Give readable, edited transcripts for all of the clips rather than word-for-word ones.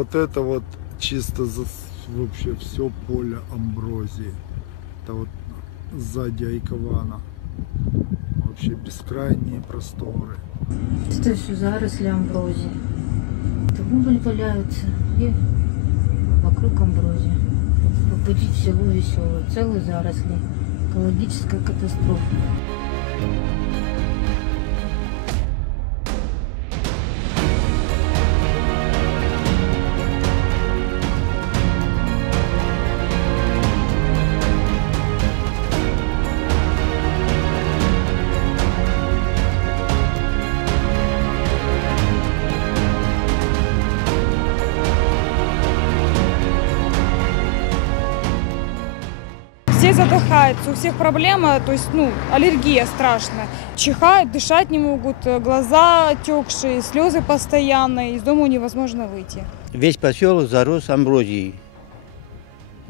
вот это вот чисто вообще все поле амброзии. Это вот сзади Айкована. Вообще бескрайние просторы. Это все заросли амброзии. Бубли валяются и вокруг амброзии. Попадить в село Веселое. Целые заросли. Экологическая катастрофа. Все задыхаются, у всех проблема, то есть, аллергия страшная. Чихают, дышать не могут, глаза отекшие, слезы постоянные, из дома невозможно выйти. Весь поселок зарос амброзией.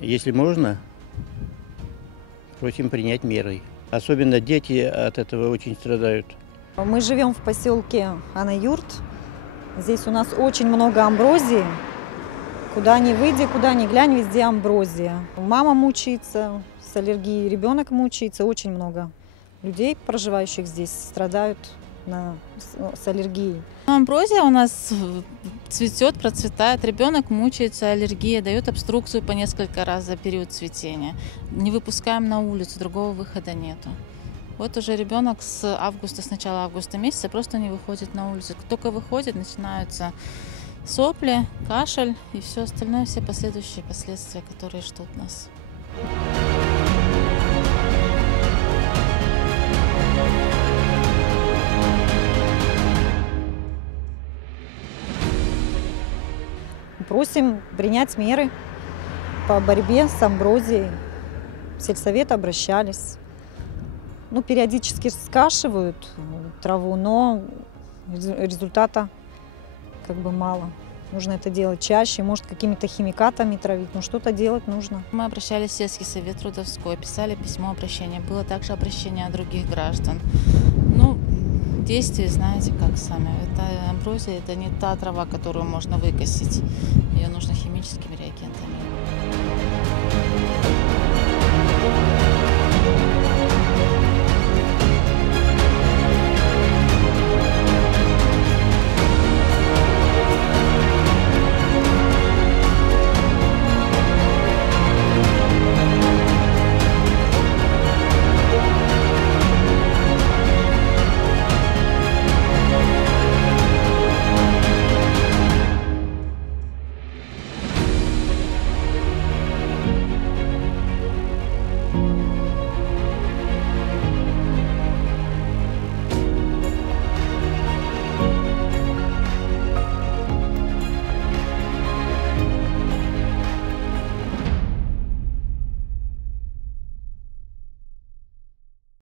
Если можно, просим принять меры. Особенно дети от этого очень страдают. Мы живем в поселке Анаюрт. Здесь у нас очень много амброзии. Куда ни выйди, куда ни глянь, везде амброзия. Мама мучается с аллергией, ребенок мучается. Очень много людей, проживающих здесь, страдают с аллергией. Амброзия у нас цветет, процветает. Ребенок мучается, аллергия, дает обструкцию по несколько раз за период цветения. Не выпускаем на улицу, другого выхода нету. Вот уже ребенок с начала августа месяца просто не выходит на улицу. Только выходит, начинаются сопли, кашель и все остальное, все последующие последствия, которые ждут нас. Просим принять меры по борьбе с амброзией. В сельсовет обращались. Периодически скашивают траву, но результата мало. Нужно это делать чаще, может, какими-то химикатами травить, но что-то делать нужно. Мы обращались в сельский совет трудовской, писали письмо обращения. Было также обращение от других граждан. Действия, знаете, как сами. Это амброзия, это не та трава, которую можно выкосить. Ее нужно химическими реагентами.